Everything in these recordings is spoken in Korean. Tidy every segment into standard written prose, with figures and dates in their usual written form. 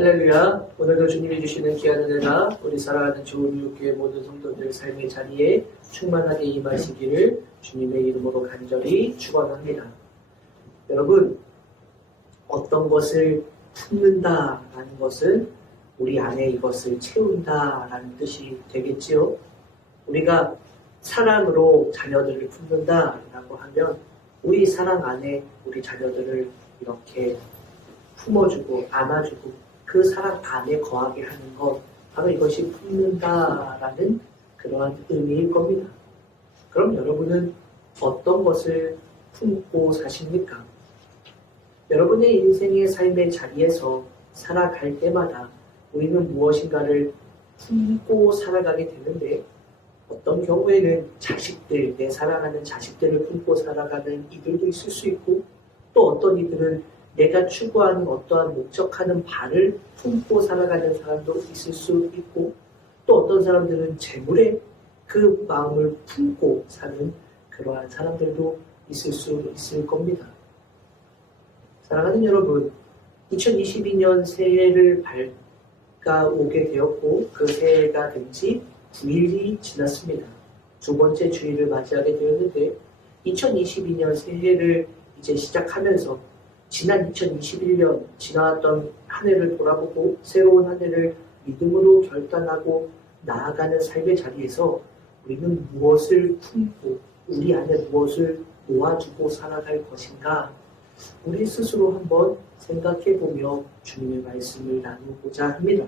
할렐루야. 오늘도 주님이 주시는 귀한 은혜가 우리 사랑하는 조은육교회 모든 성도들 삶의 자리에 충만하게 임하시기를 주님의 이름으로 간절히 축원합니다. 여러분, 어떤 것을 품는다라는 것은 우리 안에 이것을 채운다라는 뜻이 되겠지요. 우리가 사랑으로 자녀들을 품는다라고 하면 우리 사랑 안에 우리 자녀들을 이렇게 품어주고 안아주고 그 사랑 안에 거하게 하는 것, 바로 이것이 품는다라는 그러한 의미일 겁니다. 그럼 여러분은 어떤 것을 품고 사십니까? 여러분의 인생의 삶의 자리에서 살아갈 때마다 우리는 무엇인가를 품고 살아가게 되는데, 어떤 경우에는 자식들, 내 사랑하는 자식들을 품고 살아가는 이들도 있을 수 있고, 또 어떤 이들은 내가 추구하는 어떠한 목적하는 바를 품고 살아가는 사람도 있을 수 있고, 또 어떤 사람들은 재물에 그 마음을 품고 사는 그러한 사람들도 있을 수 있을 겁니다. 사랑하는 여러분, 2022년 새해를 밝아오게 되었고 그 새해가 된 지 9일이 지났습니다. 두 번째 주일을 맞이하게 되었는데 2022년 새해를 이제 시작하면서 지난 2021년 지나왔던 한 해를 돌아보고 새로운 한 해를 믿음으로 결단하고 나아가는 삶의 자리에서 우리는 무엇을 품고 우리 안에 무엇을 놓아주고 살아갈 것인가, 우리 스스로 한번 생각해보며 주님의 말씀을 나누고자 합니다.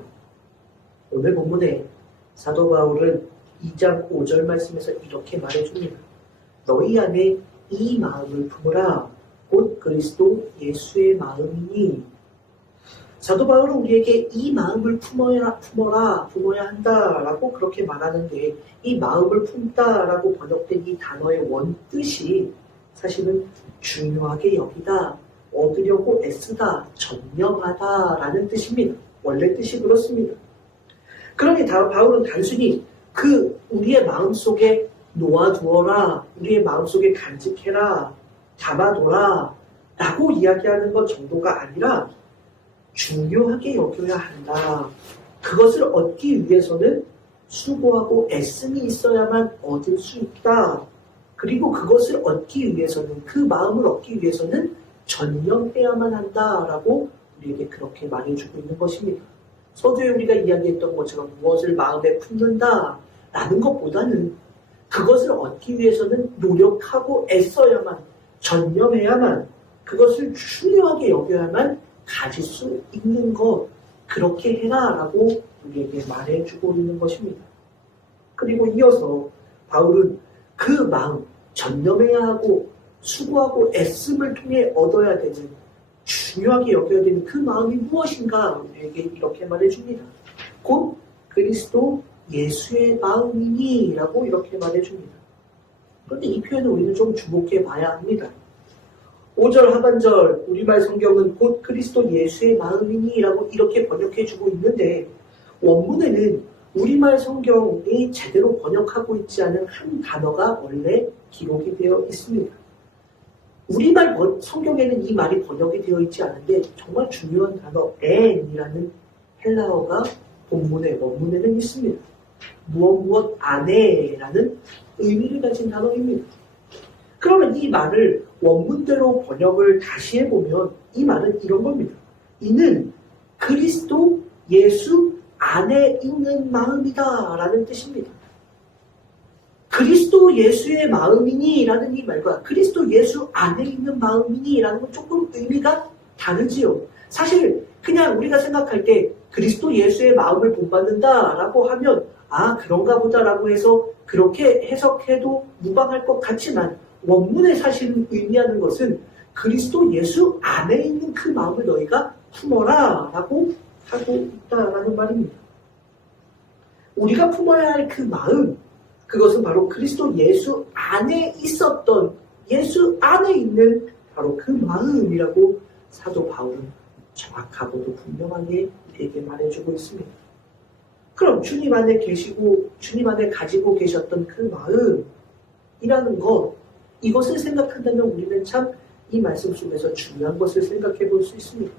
오늘 본문에 사도 바울은 2장 5절 말씀에서 이렇게 말해줍니다. 너희 안에 이 마음을 품으라. 곧 그리스도 예수의 마음이니. 사도 바울은 우리에게 이 마음을 품어야 한다라고 그렇게 말하는데, 이 마음을 품다라고 번역된 이 단어의 원뜻이 사실은 중요하게 여기다, 얻으려고 애쓰다, 전념하다라는 뜻입니다. 원래 뜻이 그렇습니다. 그러니 바울은 단순히 우리의 마음속에 놓아두어라, 우리의 마음속에 간직해라, 담아둬라 라고 이야기하는 것 정도가 아니라 중요하게 여겨야 한다. 그것을 얻기 위해서는 수고하고 애씀이 있어야만 얻을 수 있다. 그리고 그것을 얻기 위해서는, 그 마음을 얻기 위해서는 전념해야만 한다라고 우리에게 그렇게 말해주고 있는 것입니다. 서두에 우리가 이야기했던 것처럼 무엇을 마음에 품는다라는 것보다는 그것을 얻기 위해서는 노력하고 애써야만, 전념해야만, 그것을 중요하게 여겨야만 가질 수 있는 것, 그렇게 해라라고 우리에게 말해주고 있는 것입니다. 그리고 이어서 바울은 그 마음, 전념해야 하고 수고하고 애씀을 통해 얻어야 되는, 중요하게 여겨야 되는 그 마음이 무엇인가 우리에게 이렇게 말해줍니다. 곧 그리스도 예수의 마음이니 라고 이렇게 말해줍니다. 그런데 이 표현을 우리는 좀 주목해 봐야 합니다. 5절 하반절 우리말 성경은 곧 그리스도 예수의 마음이니 라고 이렇게 번역해주고 있는데, 원문에는 우리말 성경이 제대로 번역하고 있지 않은 한 단어가 원래 기록이 되어 있습니다. 우리말 성경에는 이 말이 번역이 되어 있지 않은데 정말 중요한 단어 엔이라는 헬라어가 원문에는 있습니다. 무엇 안에라는 의미를 가진 단어입니다. 그러면 이 말을 원문대로 번역을 다시 해보면 이 말은 이런 겁니다. 이는 그리스도 예수 안에 있는 마음이다 라는 뜻입니다. 그리스도 예수의 마음이니 라는 이 말과 그리스도 예수 안에 있는 마음이니 라는 건 조금 의미가 다르지요. 사실 그냥 우리가 생각할 때 그리스도 예수의 마음을 본받는다 라고 하면 그런가 보다 라고 해서 그렇게 해석해도 무방할 것 같지만, 원문에 사실 의미하는 것은 그리스도 예수 안에 있는 그 마음을 너희가 품어라 라고 하고 있다라는 말입니다. 우리가 품어야 할 그 마음, 그것은 바로 그리스도 예수 안에 있었던, 예수 안에 있는 바로 그 마음이라고 사도 바울은 정확하고도 분명하게 우리에게 말해주고 있습니다. 그럼 주님 안에 계시고 주님 안에 가지고 계셨던 그 마음이라는 것, 이것을 생각한다면 우리는 참 이 말씀 속에서 중요한 것을 생각해 볼 수 있습니다.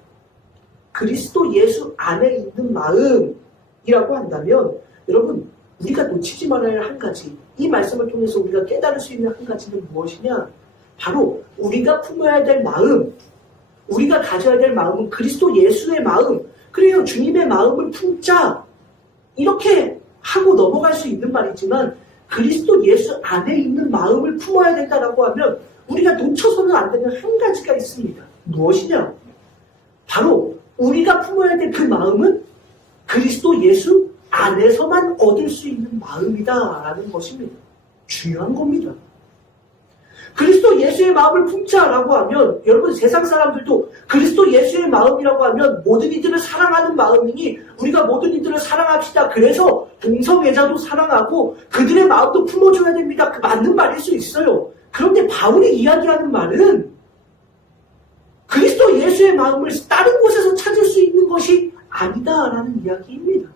그 그리스도 예수 안에 있는 마음이라고 한다면 여러분 우리가 놓치지 말아야 할 한 가지, 이 말씀을 통해서 우리가 깨달을 수 있는 한 가지는 무엇이냐? 바로 우리가 품어야 될 마음, 우리가 가져야 될 마음은 그리스도 예수의 마음, 그래요, 주님의 마음을 품자, 이렇게 하고 넘어갈 수 있는 말이지만 그리스도 예수 안에 있는 마음을 품어야 된다라고 하면 우리가 놓쳐서는 안 되는 한 가지가 있습니다. 무엇이냐? 바로 우리가 품어야 될 그 마음은 그리스도 예수 안에서만 얻을 수 있는 마음이다라는 것입니다. 중요한 겁니다. 그리스도 예수의 마음을 품자라고 하면 여러분 세상 사람들도 그리스도 예수의 마음이라고 하면 모든 이들을 사랑하는 마음이니 우리가 모든 이들을 사랑합시다. 그래서 동성애자도 사랑하고 그들의 마음도 품어줘야 됩니다. 그 맞는 말일 수 있어요. 그런데 바울이 이야기하는 말은 그리스도 예수의 마음을 다른 곳에서 찾을 수 있는 것이 아니다라는 이야기입니다.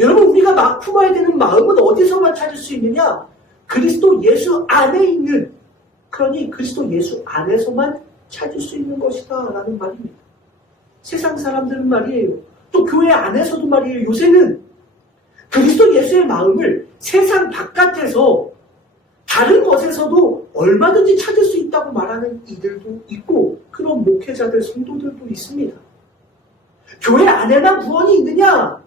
여러분 우리가 품어야 되는 마음은 어디서만 찾을 수 있느냐? 그리스도 예수 안에 있는, 그러니 그리스도 예수 안에서만 찾을 수 있는 것이다 라는 말입니다. 세상 사람들은 말이에요, 또 교회 안에서도 말이에요, 요새는 그리스도 예수의 마음을 세상 바깥에서 다른 것에서도 얼마든지 찾을 수 있다고 말하는 이들도 있고 그런 목회자들, 성도들도 있습니다. 교회 안에만 구원이 있느냐?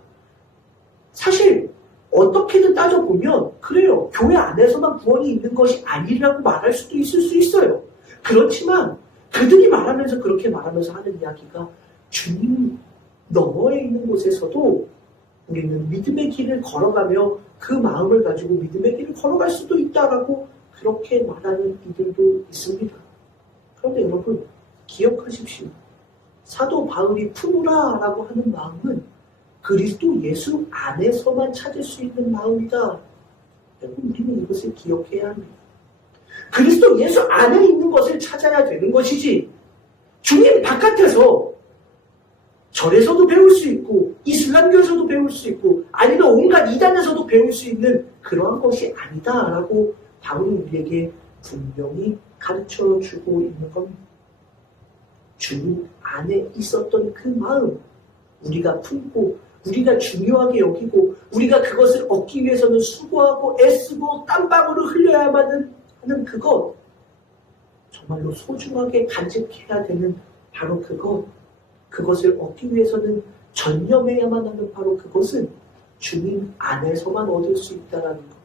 사실 어떻게든 따져보면 그래요, 교회 안에서만 구원이 있는 것이 아니라고 말할 수도 있을 수 있어요. 그렇지만 그들이 말하면서 그렇게 말하면서 하는 이야기가 주님 너머에 있는 곳에서도 우리는 믿음의 길을 걸어가며 그 마음을 가지고 믿음의 길을 걸어갈 수도 있다라고 그렇게 말하는 이들도 있습니다. 그런데 여러분 기억하십시오. 사도 바울이 품으라라고 하는 마음은 그리스도 예수 안에서만 찾을 수 있는 마음이다. 여러분 우리는 이것을 기억해야 합니다. 그리스도 예수 안에 있는 것을 찾아야 되는 것이지 주님 바깥에서 절에서도 배울 수 있고 이슬람교에서도 배울 수 있고 아니면 온갖 이단에서도 배울 수 있는 그러한 것이 아니다라고 바울은 우리에게 분명히 가르쳐주고 있는 겁니다. 주님 안에 있었던 그 마음, 우리가 품고 우리가 중요하게 여기고 우리가 그것을 얻기 위해서는 수고하고 애쓰고 땀방울을 흘려야만 하는 그것, 정말로 소중하게 간직해야 되는 바로 그것을 얻기 위해서는 전념해야만 하는 바로 그것은 주님 안에서만 얻을 수 있다는 것.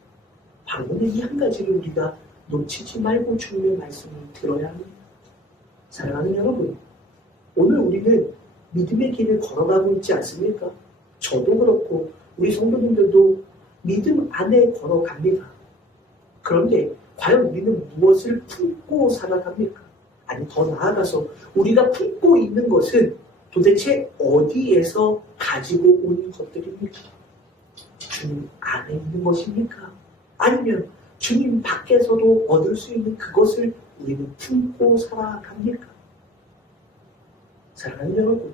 바로 이 한 가지를 우리가 놓치지 말고 주님의 말씀을 들어야 합니다. 사랑하는 여러분, 오늘 우리는 믿음의 길을 걸어가고 있지 않습니까? 저도 그렇고 우리 성도님들도 믿음 안에 걸어갑니다. 그런데 과연 우리는 무엇을 품고 살아갑니까? 아니 더 나아가서 우리가 품고 있는 것은 도대체 어디에서 가지고 온 것들입니까? 주님 안에 있는 것입니까? 아니면 주님 밖에서도 얻을 수 있는 그것을 우리는 품고 살아갑니까? 사랑하는 여러분,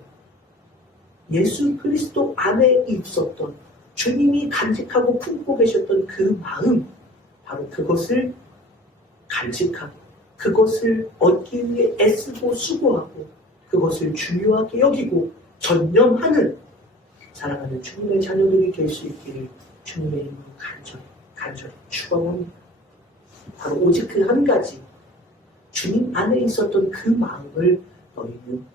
예수 그리스도 안에 있었던 주님이 간직하고 품고 계셨던 그 마음, 바로 그것을 간직하고 그것을 얻기 위해 애쓰고 수고하고 그것을 중요하게 여기고 전념하는 사랑하는 주님의 자녀들이 될 수 있기를 주님의 이름으로 간절히 축원합니다. 바로 오직 그 한 가지, 주님 안에 있었던 그 마음을 너희는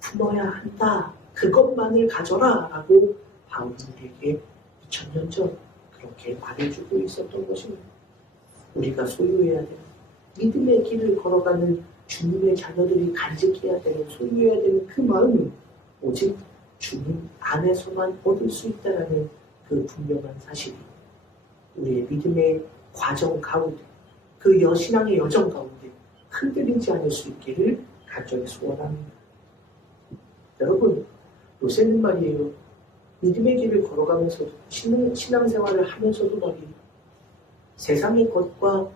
품어야 한다. 그것만을 가져라 라고 바울이 우리에게 2000년 전 그렇게 말해주고 있었던 것입니다. 우리가 소유해야 되는 믿음의 길을 걸어가는 주님의 자녀들이 간직해야 되는, 소유해야 되는 그 마음은 오직 주님 안에서만 얻을 수 있다는 그 분명한 사실이 우리의 믿음의 과정 가운데, 그 신앙의 여정 가운데 흔들리지 않을 수 있기를 간절히 소원합니다. 여러분, 요새는 말이에요, 믿음의 길을 걸어가면서도 신앙생활을 하면서도 말이에요, 세상의 것과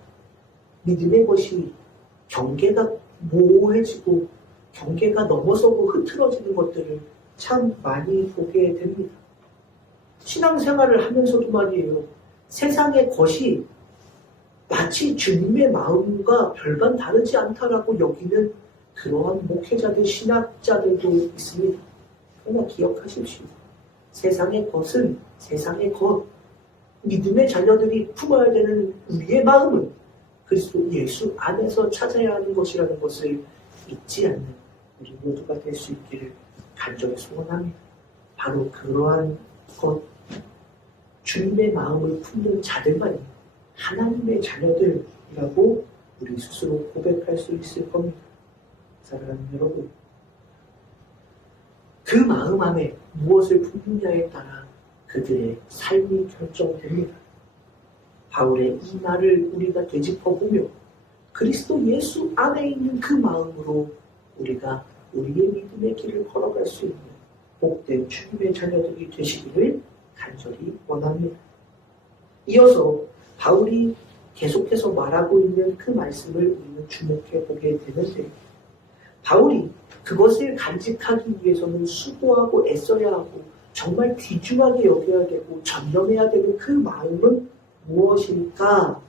믿음의 것이 경계가 모호해지고 경계가 넘어서고 흐트러지는 것들을 참 많이 보게 됩니다. 신앙생활을 하면서도 말이에요, 세상의 것이 마치 주님의 마음과 별반 다르지 않다라고 여기는 그러한 목회자들, 신학자들도 있습니다. 그러나 기억하십시오. 세상의 것은 세상의 것. 믿음의 자녀들이 품어야 되는 우리의 마음은 그리스도 예수 안에서 찾아야 하는 것이라는 것을 잊지 않는 우리 모두가 될 수 있기를 간절히 소원합니다. 바로 그러한 것, 주님의 마음을 품는 자들만이 하나님의 자녀들이라고 우리 스스로 고백할 수 있을 겁니다. 사랑하는 여러분, 그 마음 안에 무엇을 품느냐에 따라 그들의 삶이 결정됩니다. 바울의 이 말을 우리가 되짚어보며 그리스도 예수 안에 있는 그 마음으로 우리가 우리의 믿음의 길을 걸어갈 수 있는 복된 주님의 자녀들이 되시기를 간절히 원합니다. 이어서 바울이 계속해서 말하고 있는 그 말씀을 우리는 주목해 보게 되는데, 바울이 그것을 간직하기 위해서는 수고하고 애써야 하고 정말 귀중하게 여겨야 되고 전념해야 되는 그 마음은 무엇일까?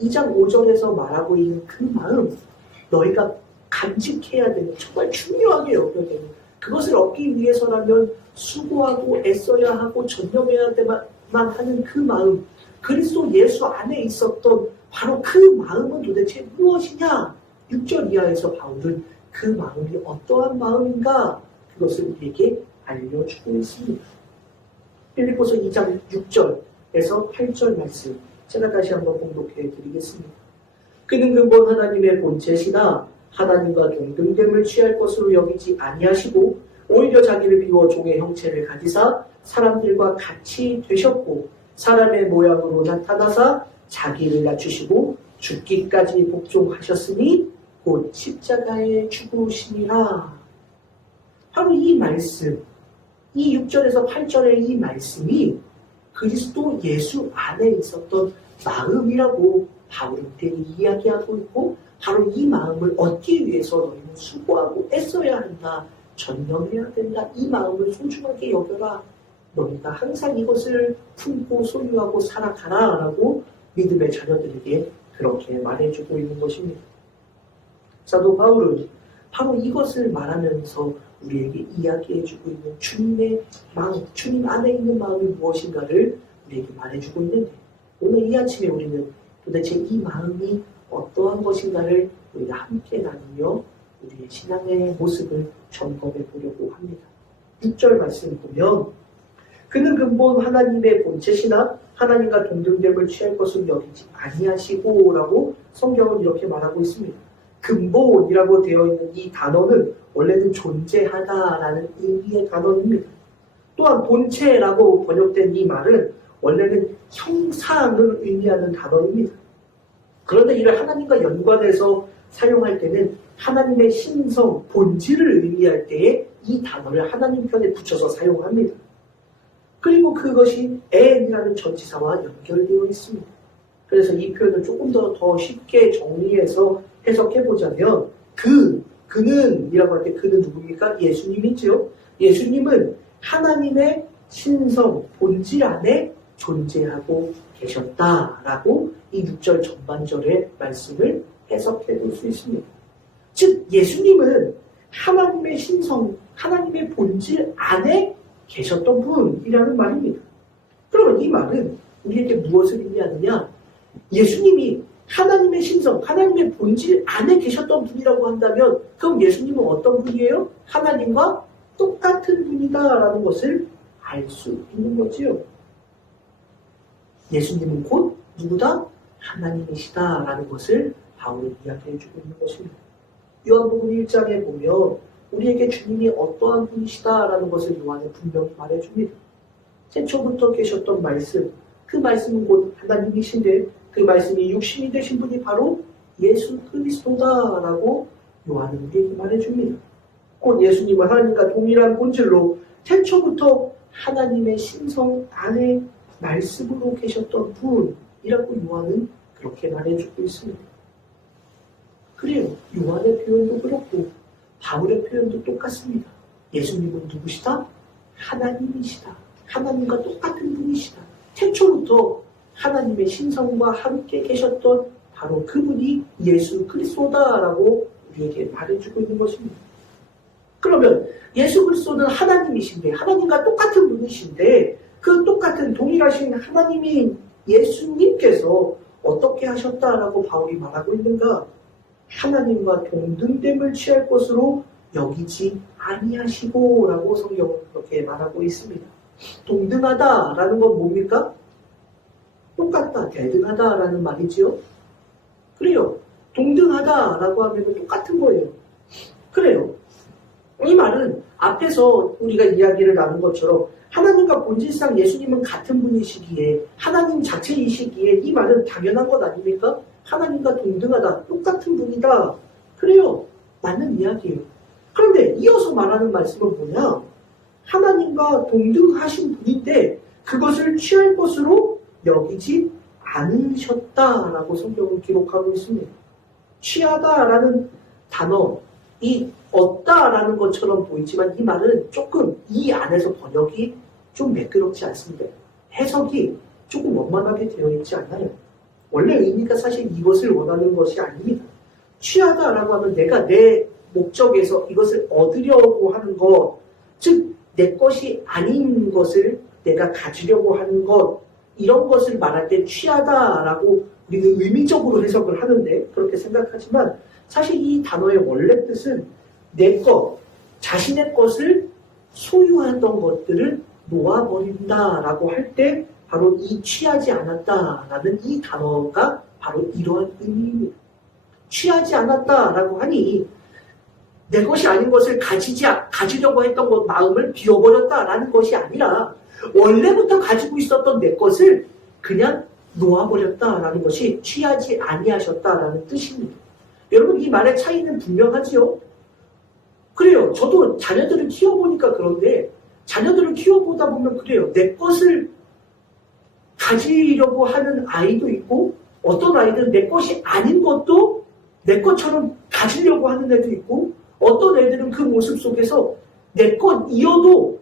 2장 5절에서 말하고 있는 그 마음, 너희가 간직해야 되는, 정말 중요하게 여겨야 되는, 그것을 얻기 위해서라면 수고하고 애써야 하고 전념해야 되만 하는 그 마음, 그리스도 예수 안에 있었던 바로 그 마음은 도대체 무엇이냐? 6절 이하에서 바울은 그 마음이 어떠한 마음인가? 그것을 우리에게 알려주고 있습니다. 빌립보서 2장 6절에서 8절 말씀, 제가 다시 한번 봉독해 드리겠습니다. 그는 근본 하나님의 본체시나 하나님과 동등됨을 취할 것으로 여기지 아니하시고 오히려 자기를 비워 종의 형체를 가지사 사람들과 같이 되셨고 사람의 모양으로 나타나사 자기를 낮추시고 죽기까지 복종하셨으니 곧 십자가에 죽으시니라. 바로 이 말씀, 이 6절에서 8절의 이 말씀이 그리스도 예수 안에 있었던 마음이라고 바울은 이야기하고 있고, 바로 이 마음을 얻기 위해서 너희는 수고하고 애써야 한다, 전념해야 된다, 이 마음을 소중하게 여겨라, 너희가 항상 이것을 품고 소유하고 살아가라 라고 믿음의 자녀들에게 그렇게 말해주고 있는 것입니다. 사도 바울은 바로 이것을 말하면서 우리에게 이야기해주고 있는 주님의 마음, 주님 안에 있는 마음이 무엇인가를 우리에게 말해주고 있는데, 오늘 이 아침에 우리는 도대체 이 마음이 어떠한 것인가를 우리가 함께 나누며 우리의 신앙의 모습을 점검해 보려고 합니다. 6절 말씀 보면 그는 근본 하나님의 본체시나 하나님과 동등됨을 취할 것을 여기지 아니하시고 라고 성경은 이렇게 말하고 있습니다. 근본이라고 되어 있는 이 단어는 원래는 존재하다라는 의미의 단어입니다. 또한 본체라고 번역된 이 말은 원래는 형상을 의미하는 단어입니다. 그런데 이를 하나님과 연관해서 사용할 때는 하나님의 신성, 본질을 의미할 때에 이 단어를 하나님 편에 붙여서 사용합니다. 그리고 그것이 N이라는 전치사와 연결되어 있습니다. 그래서 이 표현을 조금 더 쉽게 정리해서 해석해보자면 그는 이라고 할 때 그는 누굽니까? 예수님이죠. 예수님은 하나님의 신성, 본질 안에 존재하고 계셨다라고 이 6절 전반절의 말씀을 해석해 볼 수 있습니다. 즉 예수님은 하나님의 신성, 하나님의 본질 안에 계셨던 분이라는 말입니다. 그러면 이 말은 우리에게 무엇을 의미하느냐? 예수님이 하나님의 신성, 하나님의 본질 안에 계셨던 분이라고 한다면 그럼 예수님은 어떤 분이에요? 하나님과 똑같은 분이다라는 것을 알 수 있는 거지요. 예수님은 곧 누구다? 하나님이시다라는 것을 바울은 이야기해주고 있는 것입니다. 요한복음 1장에 보면 우리에게 주님이 어떠한 분이시다라는 것을 요한은 분명히 말해줍니다. 최초부터 계셨던 말씀, 그 말씀은 곧 하나님이신데 그 말씀이 육신이 되신 분이 바로 예수 그리스도다라고 요한은 우리에게 말해줍니다. 곧 예수님은 하나님과 동일한 본질로 최초부터 하나님의 신성 안에 말씀으로 계셨던 분이라고 요한은 그렇게 말해주고 있습니다. 그래요. 요한의 표현도 그렇고 바울의 표현도 똑같습니다. 예수님은 누구시다? 하나님이시다. 하나님과 똑같은 분이시다. 최초부터 하나님의 신성과 함께 계셨던 바로 그분이 예수 그리스도다라고 우리에게 말해주고 있는 것입니다. 그러면 예수 그리스도는 하나님이신데 하나님과 똑같은 분이신데 그 똑같은 동일하신 하나님인 예수님께서 어떻게 하셨다라고 바울이 말하고 있는가? 하나님과 동등됨을 취할 것으로 여기지 아니하시고 라고 성경은 그렇게 말하고 있습니다. 동등하다라는 건 뭡니까? 똑같다, 대등하다라는 말이지요. 그래요. 동등하다라고 하면 똑같은 거예요. 그래요. 이 말은 앞에서 우리가 이야기를 나눈 것처럼 하나님과 본질상 예수님은 같은 분이시기에 하나님 자체이시기에 이 말은 당연한 것 아닙니까? 하나님과 동등하다, 똑같은 분이다. 그래요. 맞는 이야기예요. 그런데 이어서 말하는 말씀은 뭐냐? 하나님과 동등하신 분인데 그것을 취할 것으로 여기지 않으셨다라고 성경은 기록하고 있습니다. 취하다라는 단어, 이 얻다라는 것처럼 보이지만 이 말은 조금 이 안에서 번역이 좀 매끄럽지 않습니다. 해석이 조금 원만하게 되어 있지 않아요. 원래 의미가 사실 이것을 원하는 것이 아닙니다. 취하다라고 하면 내가 내 목적에서 이것을 얻으려고 하는 것, 즉 내 것이 아닌 것을 내가 가지려고 하는 것, 이런 것을 말할 때 취하다라고 우리는 의미적으로 해석을 하는데 그렇게 생각하지만 사실 이 단어의 원래 뜻은 내 것, 자신의 것을 소유하던 것들을 놓아버린다라고 할 때 바로 이 취하지 않았다라는 이 단어가 바로 이러한 의미입니다. 취하지 않았다라고 하니 내 것이 아닌 것을 가지려고 했던 것 마음을 비워버렸다라는 것이 아니라 원래부터 가지고 있었던 내 것을 그냥 놓아버렸다라는 것이 취하지 아니하셨다라는 뜻입니다. 여러분 이 말의 차이는 분명하지요? 그래요. 저도 자녀들을 키워보니까 그런데 자녀들을 키워보다 보면 그래요. 내 것을 가지려고 하는 아이도 있고 어떤 아이들은 내 것이 아닌 것도 내 것처럼 가지려고 하는 애도 있고 어떤 애들은 그 모습 속에서 내 것이어도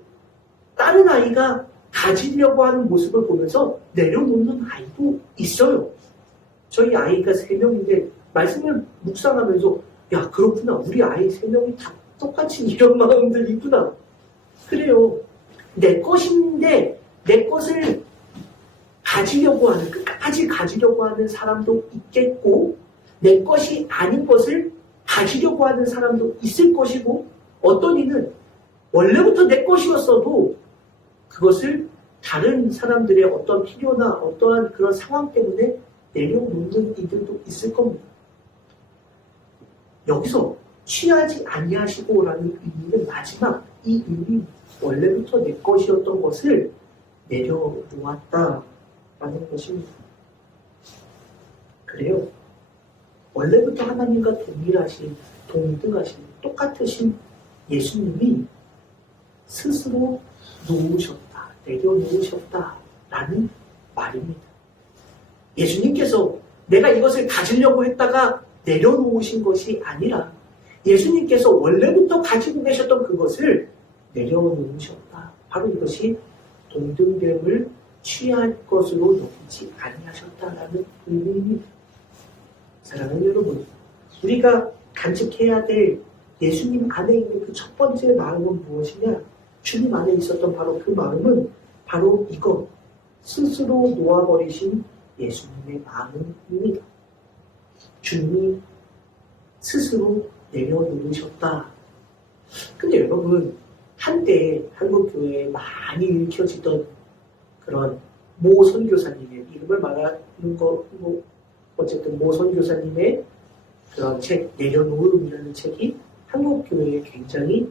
다른 아이가 가지려고 하는 모습을 보면서 내려놓는 아이도 있어요. 저희 아이가 3명인데 말씀을 묵상하면서 야 그렇구나 우리 아이 3명이 다 똑같이 이런 마음들이 있구나. 그래요. 내 것인데 내 것을 가지려고 하는 끝까지 가지려고 하는 사람도 있겠고 내 것이 아닌 것을 가지려고 하는 사람도 있을 것이고 어떤 이는 원래부터 내 것이었어도 그것을 다른 사람들의 어떤 필요나 어떠한 그런 상황 때문에 내려놓는 이들도 있을 겁니다. 여기서 취하지 아니하시고라는 의미는 마지막 이 의미 원래부터 내 것이었던 것을 내려놓았다라는 것입니다. 그래요. 원래부터 하나님과 동일하신, 동등하신, 똑같으신 예수님이 스스로 놓으셨다, 내려놓으셨다라는 말입니다. 예수님께서 내가 이것을 가지려고 했다가 내려놓으신 것이 아니라 예수님께서 원래부터 가지고 계셨던 그것을 내려놓으셨다. 바로 이것이 동등됨을 취할 것으로 여기지 아니하셨다라는 의미입니다. 사랑하는 여러분, 우리가 간직해야 될 예수님 안에 있는 그 첫 번째 마음은 무엇이냐? 주님 안에 있었던 바로 그 마음은 바로 이것, 스스로 놓아버리신 예수님의 마음입니다. 주님이 스스로 내려놓으셨다. 근데 여러분, 한때 한국교회에 많이 읽혀지던 그런 모 선교사님의 이름을 말하는 거, 어쨌든 모 선교사님의 그런 책, 내려놓음이라는 책이 한국교회에 굉장히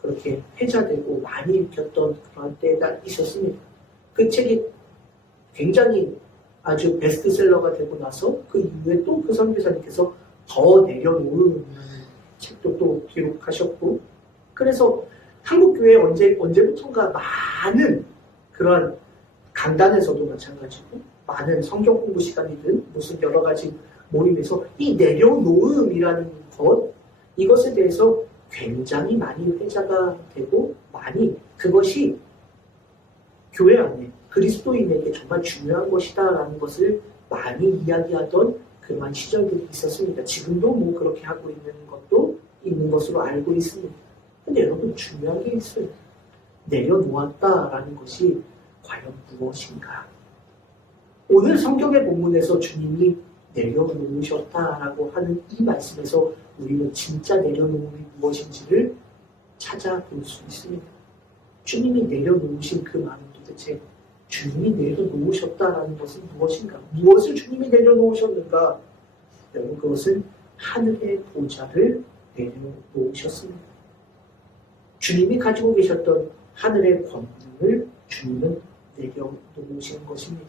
그렇게 회자되고 많이 읽혔던 그런 때가 있었습니다. 그 책이 굉장히 아주 베스트셀러가 되고 나서 그 이후에 또 그 선교사님께서 더 내려놓음이라는 책도 또 기록하셨고, 그래서 한국교회에 언제부턴가 많은 그런 강단에서도 마찬가지고 많은 성경 공부 시간이든 무슨 여러 가지 모임에서 이 내려놓음이라는 것, 이것에 대해서 굉장히 많이 회자가 되고 많이 그것이 교회 안에 그리스도인에게 정말 중요한 것이다라는 것을 많이 이야기하던 그러한 시절들이 있었습니다. 지금도 뭐 그렇게 하고 있는 것도 있는 것으로 알고 있습니다. 근데 여러분 중요한 게 있어요. 내려놓았다라는 것이 과연 무엇인가? 오늘 성경의 본문에서 주님이 내려놓으셨다라고 하는 이 말씀에서 우리는 진짜 내려놓음이 무엇인지를 찾아볼 수 있습니다. 주님이 내려놓으신 그 말은 도대체 주님이 내려놓으셨다라는 것은 무엇인가? 무엇을 주님이 내려놓으셨는가? 여러분 그것은 하늘의 보좌를 내려놓으셨습니다. 주님이 가지고 계셨던 하늘의 권능을 주님은 내려놓으신 것입니다.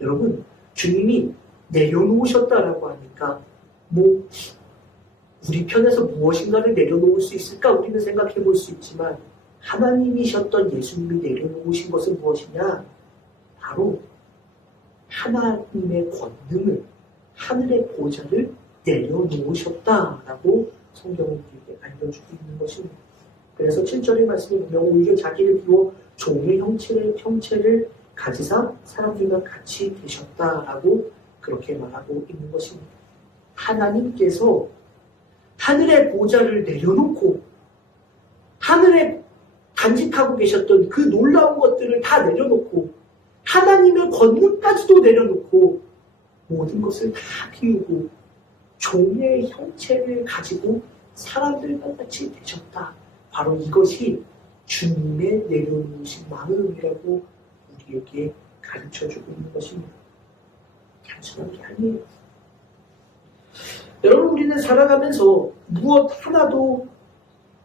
여러분 주님이 내려놓으셨다라고 하니까 우리 편에서 무엇인가를 내려놓을 수 있을까 우리는 생각해 볼 수 있지만 하나님이셨던 예수님이 내려놓으신 것은 무엇이냐? 바로 하나님의 권능을 하늘의 보좌를 내려놓으셨다라고 성경은 우리에게 알려주고 있는 것입니다. 그래서 7절의 말씀에 보면 오히려 자기를 비워 종의 형체를 가지사 사람들과 같이 계셨다라고 그렇게 말하고 있는 것입니다. 하나님께서 하늘의 보좌를 내려놓고 하늘에 간직하고 계셨던 그 놀라운 것들을 다 내려놓고 하나님의 권능까지도 내려놓고 모든 것을 다 비우고 종의 형체를 가지고 사람들과 같이 되셨다. 바로 이것이 주님의 내려놓으신 마음이라고 우리에게 가르쳐주고 있는 것입니다. 단순한 게 아니에요. 여러분 우리는 살아가면서 무엇 하나도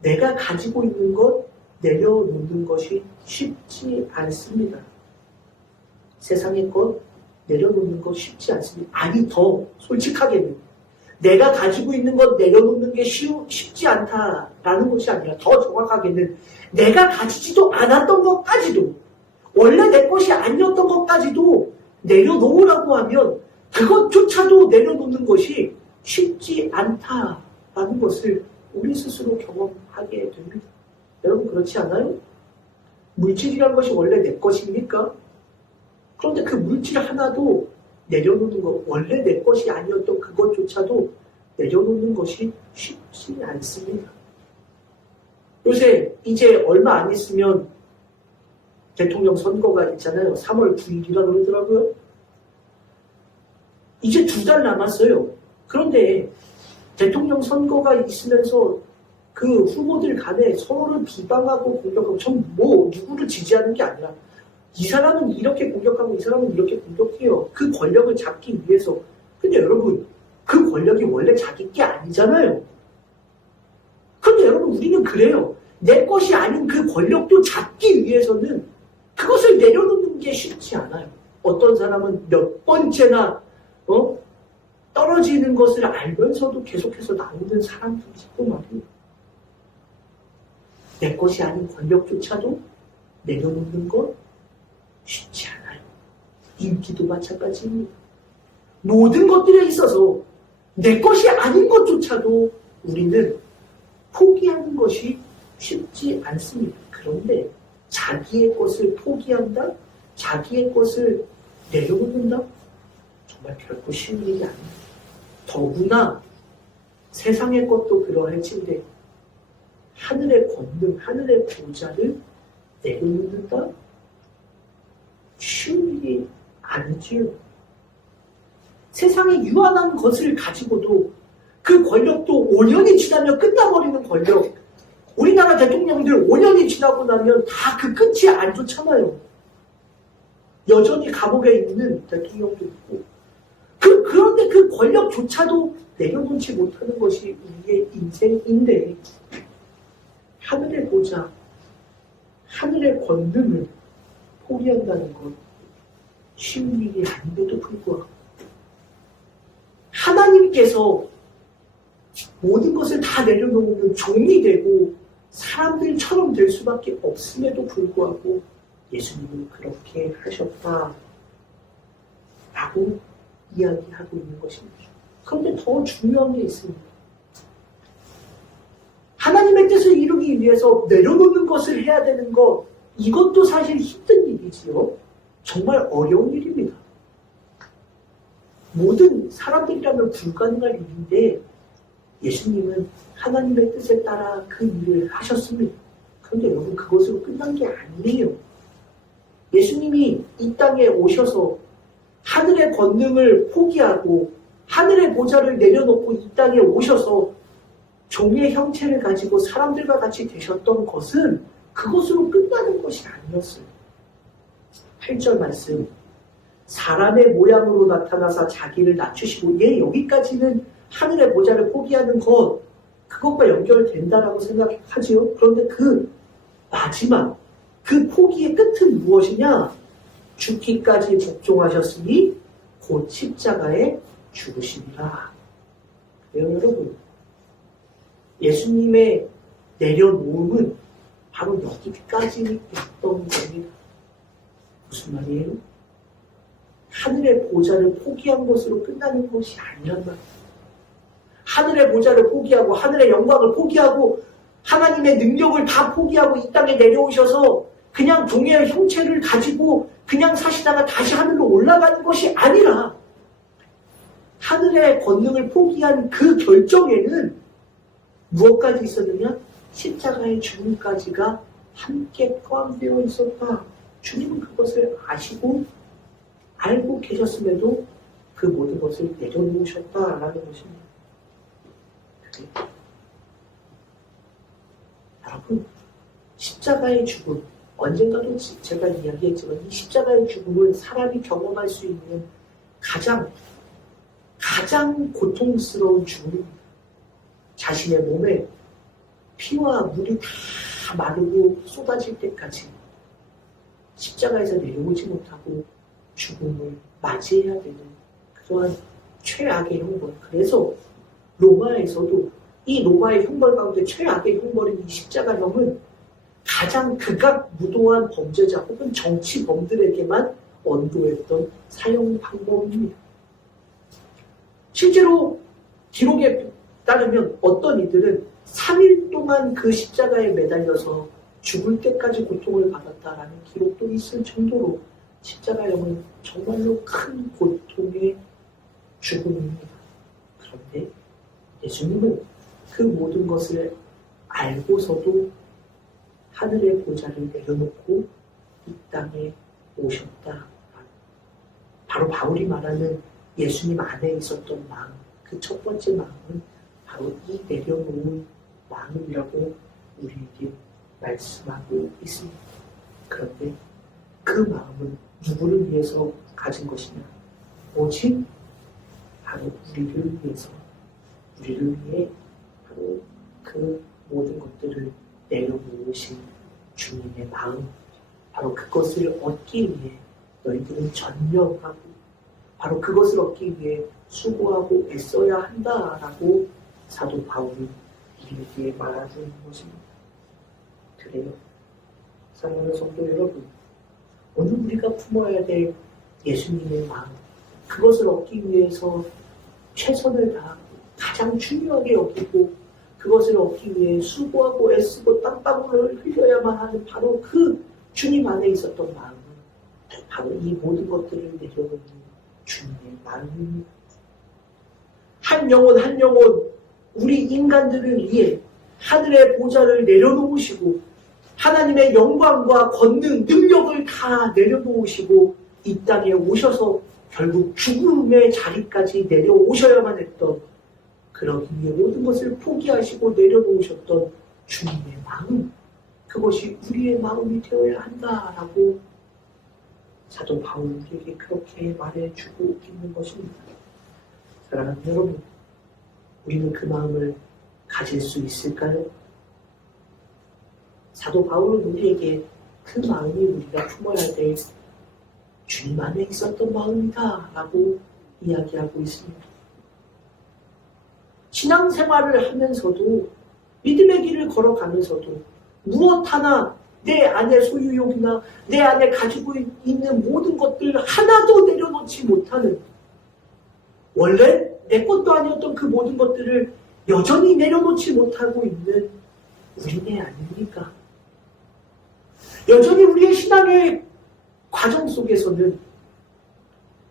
내가 가지고 있는 것 내려놓는 것이 쉽지 않습니다. 세상의 것 내려놓는 것 쉽지 않습니다. 아니 더 솔직하게는 내가 가지고 있는 것 내려놓는 게 쉽지 않다라는 것이 아니라 더 정확하게는 내가 가지지도 않았던 것까지도 원래 내 것이 아니었던 것까지도 내려놓으라고 하면 그것조차도 내려놓는 것이 쉽지 않다라는 것을 우리 스스로 경험하게 됩니다. 여러분 그렇지 않아요? 물질이라는 것이 원래 내 것입니까? 그런데 그 물질 하나도 내려놓는 것, 원래 내 것이 아니었던 그것조차도 내려놓는 것이 쉽지 않습니다. 요새 이제 얼마 안 있으면 대통령 선거가 있잖아요. 3월 9일이라 그러더라고요. 이제 2달 남았어요. 그런데 대통령 선거가 있으면서 그 후보들 간에 서로를 비방하고 공격하고 전 누구를 지지하는 게 아니라 이 사람은 이렇게 공격하고 이 사람은 이렇게 공격해요. 그 권력을 잡기 위해서. 근데 여러분 그 권력이 원래 자기 게 아니잖아요. 근데 여러분 우리는 그래요. 내 것이 아닌 그 권력도 잡기 위해서는 그것을 내려놓는 게 쉽지 않아요. 어떤 사람은 몇 번째나 떨어지는 것을 알면서도 계속해서 나오는 사람들이 있고 말이에요. 내 것이 아닌 권력조차도 내려놓는 것 쉽지 않아요. 인기도 마찬가지입니다. 모든 것들에 있어서 내 것이 아닌 것조차도 우리는 포기하는 것이 쉽지 않습니다. 그런데 자기의 것을 포기한다? 자기의 것을 내려놓는다? 정말 결코 쉬운 일이 아닙니다. 더구나 세상의 것도 그러할진데 하늘의 권능, 하늘의 보좌를 내려놓는다? 쉬운 일이 아니지요. 세상에 유한한 것을 가지고도 그 권력도 5년이 지나면 끝나버리는 권력. 우리나라 대통령들 5년이 지나고 나면 다 그 끝이 안 좋잖아요. 여전히 감옥에 있는 대통령도 있고. 그런데 그 권력조차도 내려놓지 못하는 것이 우리의 인생인데 하늘의 보좌, 하늘의 권능을 포기한다는 것 쉬운 일이 아닌데도 불구하고 하나님께서 모든 것을 다 내려놓으면 종이 되고 사람들처럼 될 수밖에 없음에도 불구하고 예수님은 그렇게 하셨다라고 이야기하고 있는 것입니다. 그런데 더 중요한 게 있습니다. 하나님의 뜻을 이루기 위해서 내려놓는 것을 해야 되는 것, 이것도 사실 힘든 일이지요. 정말 어려운 일입니다. 모든 사람들이라면 불가능할 일인데 예수님은 하나님의 뜻에 따라 그 일을 하셨습니다. 그런데 여러분 그것으로 끝난 게 아니에요. 예수님이 이 땅에 오셔서 하늘의 권능을 포기하고 하늘의 보좌를 내려놓고 이 땅에 오셔서 종의 형체를 가지고 사람들과 같이 되셨던 것은 그것으로 끝나는 것이 아니었어요. 8절 말씀, 사람의 모양으로 나타나서 자기를 낮추시고, 여기까지는 하늘의 보좌를 포기하는 것, 그것과 연결된다라고 생각하지요. 그런데 그 마지막, 그 포기의 끝은 무엇이냐? 죽기까지 복종하셨으니 곧 십자가에 죽으시니라. 그래요, 여러분. 예수님의 내려놓음은 바로 여기까지였던 겁니다. 무슨 말이에요? 하늘의 보좌를 포기한 것으로 끝나는 것이 아니란 말이에요. 하늘의 보좌를 포기하고 하늘의 영광을 포기하고 하나님의 능력을 다 포기하고 이 땅에 내려오셔서 그냥 종의 형체를 가지고 그냥 사시다가 다시 하늘로 올라가는 것이 아니라 하늘의 권능을 포기한 그 결정에는 무엇까지 있었느냐? 십자가의 죽음까지가 함께 포함되어 있었다. 주님은 그것을 아시고 알고 계셨음에도 그 모든 것을 내려놓으셨다라는 것입니다. 여러분, 십자가의 죽음, 언젠가도 제가 이야기했지만 이 십자가의 죽음은 사람이 경험할 수 있는 가장 고통스러운 죽음입니다. 자신의 몸에 피와 물이 다 마르고 쏟아질 때까지 십자가에서 내려오지 못하고 죽음을 맞이해야 되는 그러한 최악의 형벌. 그래서 로마에서도 이 로마의 형벌 가운데 최악의 형벌인 이 십자가형은 가장 극악무도한 범죄자 혹은 정치범들에게만 언도했던 사용 방법입니다. 실제로 기록에 따르면 어떤 이들은 3일 동안 그 십자가에 매달려서 죽을 때까지 고통을 받았다라는 기록도 있을 정도로 십자가형은 정말로 큰 고통의 죽음입니다. 그런데 예수님은 그 모든 것을 알고서도 하늘의 보좌를 내려놓고 이 땅에 오셨다. 바로 바울이 말하는 예수님 안에 있었던 마음, 그 첫 번째 마음은 바로 이 내려놓은 마음이라고 우리에게 말씀하고 있습니다. 그런데 그 마음은 누구를 위해서 가진 것이냐? 오직 바로 우리를 위해서, 우리를 위해 바로 그 모든 것들을 내려놓으신 주님의 마음, 바로 그것을 얻기 위해 너희들은 전념하고 바로 그것을 얻기 위해 수고하고 애써야 한다라고 사도 바울이 우리에게 말해주는 것입니다. 그래요. 사랑하는 성도 여러분, 오늘 우리가 품어야 될 예수님의 마음, 그것을 얻기 위해서 최선을 다하고 가장 중요하게 여기고 그것을 얻기 위해 수고하고 애쓰고 땀방울을 흘려야만 하는 바로 그 주님 안에 있었던 마음은 바로 이 모든 것들을 내려놓는 주님의 마음입니다. 한 영혼 우리 인간들을 위해 하늘의 보좌를 내려놓으시고 하나님의 영광과 권능, 능력을 다 내려놓으시고 이 땅에 오셔서 결국 죽음의 자리까지 내려오셔야만 했던, 그러기 위해 모든 것을 포기하시고 내려놓으셨던 주님의 마음, 그것이 우리의 마음이 되어야 한다라고 사도 바울에게 그렇게 말해주고 있는 것입니다. 사랑하는 여러분, 우리는 그 마음을 가질 수 있을까요? 사도 바울은 우리에게 그 마음이 우리가 품어야 될 주님 안에 있었던 마음이다 라고 이야기하고 있습니다. 신앙생활을 하면서도, 믿음의 길을 걸어가면서도 무엇 하나 내 안에 소유욕이나 내 안에 가지고 있는 모든 것들 하나도 내려놓지 못하는, 원래 내 것도 아니었던 그 모든 것들을 여전히 내려놓지 못하고 있는 우리네 아닙니까? 여전히 우리의 신앙의 과정 속에서는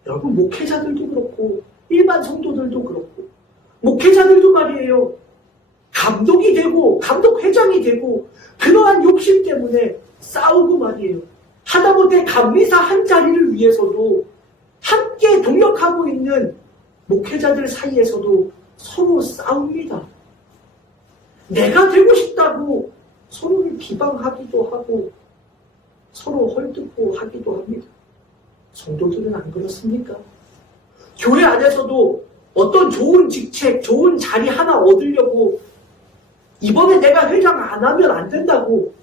여러분, 목회자들도 그렇고 일반 성도들도 그렇고, 목회자들도 말이에요, 감독이 되고 감독회장이 되고 그러한 욕심 때문에 싸우고 말이에요. 하다못해 감리사 한 자리를 위해서도 함께 동역하고 있는 목회자들 사이에서도 서로 싸웁니다. 내가 되고 싶다고 서로를 비방하기도 하고 서로 헐뜯고 하기도 합니다. 성도들은 안 그렇습니까? 교회 안에서도 어떤 좋은 직책, 좋은 자리 하나 얻으려고 이번에 내가 회장 안 하면 안 된다고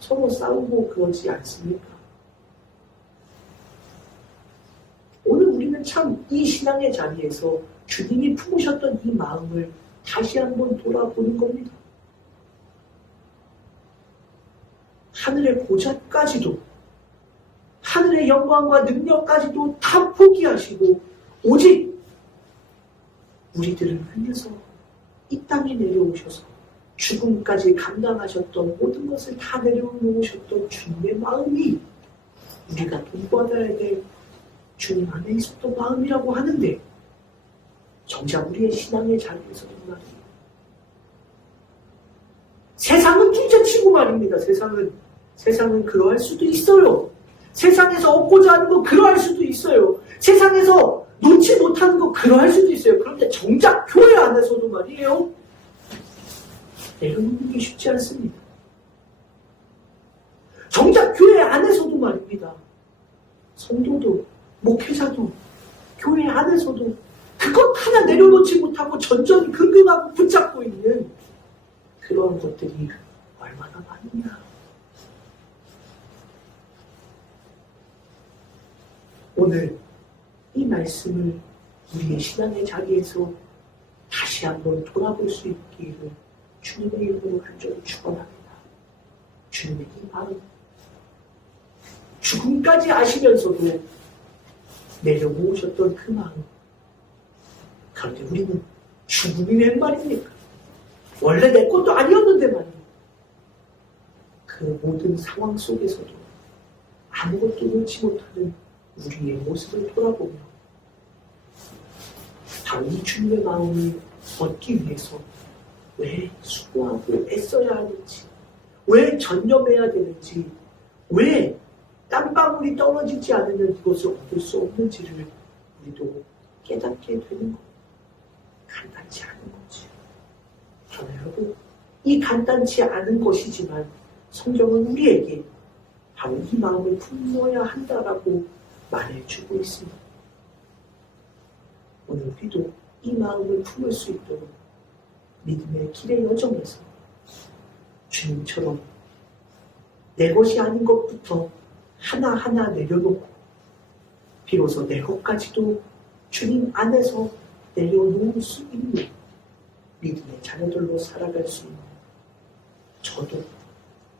서로 싸우고 그러지 않습니까? 오늘 우리는 참 이 신앙의 자리에서 주님이 품으셨던 이 마음을 다시 한번 돌아보는 겁니다. 하늘의 보좌까지도 하늘의 영광과 능력까지도 다 포기하시고 오직 우리들을 위해서 이 땅에 내려오셔서 죽음까지 감당하셨던 모든 것을 다 내려놓으셨던 주님의 마음이 우리가 본받아야 될 주님 안에 있었던 마음이라고 하는데 정작 우리의 신앙의 자리에서도 말이에요. 세상은 둘째치고 말입니다. 세상은 그러할 수도 있어요. 세상에서 얻고자 하는 거 그러할 수도 있어요. 세상에서 놓지 못하는 거 그러할 수도 있어요. 그런데 정작 교회 안에서도 말이에요. 내려놓는 게 쉽지 않습니다. 정작 교회 안에서도 말입니다. 성도도 목회자도 교회 안에서도 그것 하나 내려놓지 못하고 전전히 근근하고 붙잡고 있는 그런 것들이 얼마나 많으냐. 오늘 이 말씀을 우리의 신앙의 자리에서 다시 한번 돌아볼 수 있기를 주님의 이름으로 간절히 축원합니다. 주님의 이 마음, 죽음까지 아시면서도 내려놓으셨던 그 마음. 그런데 우리는 죽음이 웬 말입니까? 원래 내 것도 아니었는데 말이에요. 그 모든 상황 속에서도 아무것도 놓지 못하는 우리의 모습을 돌아보며 바로 이 주님의 마음을 얻기 위해서 왜 수고하고 애써야 하는지, 왜 전념해야 되는지, 왜 땀방울이 떨어지지 않으면 이것을 얻을 수 없는지를 우리도 깨닫게 되는 것. 간단치 않은 거지. 저는 여러분, 이 간단치 않은 것이지만 성경은 우리에게 바로 이 마음을 품어야 한다라고 말해주고 있습니다. 오늘 우리도 이 마음을 품을 수 있도록 믿음의 길의 여정에서 주님처럼 내 것이 아닌 것부터 하나하나 내려놓고 비로소 내 것까지도 주님 안에서 내려놓을 수 있는 믿음의 자녀들로 살아갈 수 있는 저도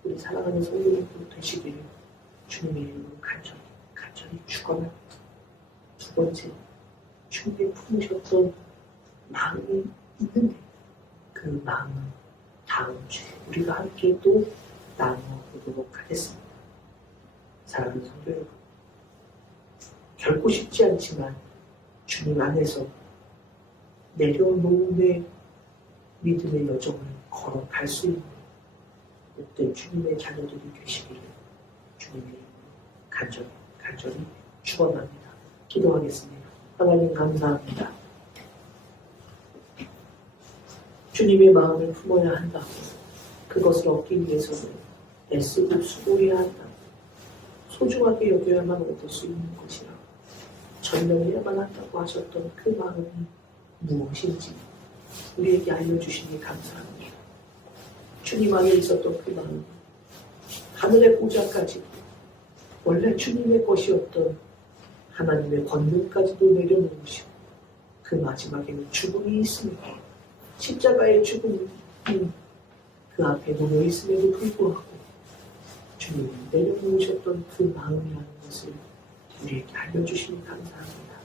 우리 사랑하는 성도님들 되시기를 주님의 이름으로 간절히 축원합니다. 두 번째, 주님이 품으셨던 마음이 있는데 그 마음은 다음 주에 우리가 함께 또 나눠보도록 하겠습니다. 사랑하는 성도 여러분, 결코 쉽지 않지만 주님 안에서 내려놓음의 믿음의 여정을 걸어갈 수 있는 못된 주님의 자녀들이 되시기를 주님의 이름으로 간절히 축원합니다. 기도하겠습니다. 하나님 감사합니다. 주님의 마음을 품어야 한다고, 그것을 얻기 위해서는 애쓰고 수고해야 한다고, 소중하게 여겨야만 얻을 수 있는 것이라 전념해야만 한다고 하셨던 그 마음이 무엇인지 우리에게 알려주시니 감사합니다. 주님 안에 있었던 그 마음, 하늘의 보좌까지도 원래 주님의 것이었던 하나님의 권능까지도 내려놓으시고 그 마지막에는 죽음이 있습니다. 십자가의 죽음이 그 앞에 놓여있음에도 불구하고 주님이 내려놓으셨던 그 마음이라는 것을 우리에게 알려주시니 감사합니다.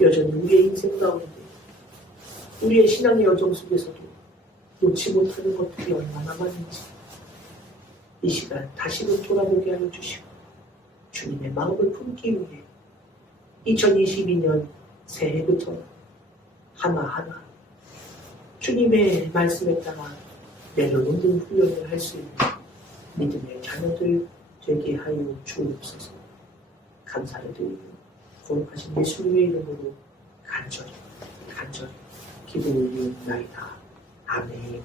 여전히 우리의 인생 가운데 우리의 신앙의 여정 속에서도 놓지 못하는 것들이 얼마나 많은지 이 시간 다시금 돌아보게 하여 주시고 주님의 마음을 품기 위해 2022년 새해부터 하나하나 주님의 말씀에 따라 내려놓는 훈련을 할 수 있는 믿음의 자녀들 되게 하여 주옵소서. 감사를 드리고 거룩하신 예수님의 이름으로 간절히 기도 올리옵나이다. 아멘.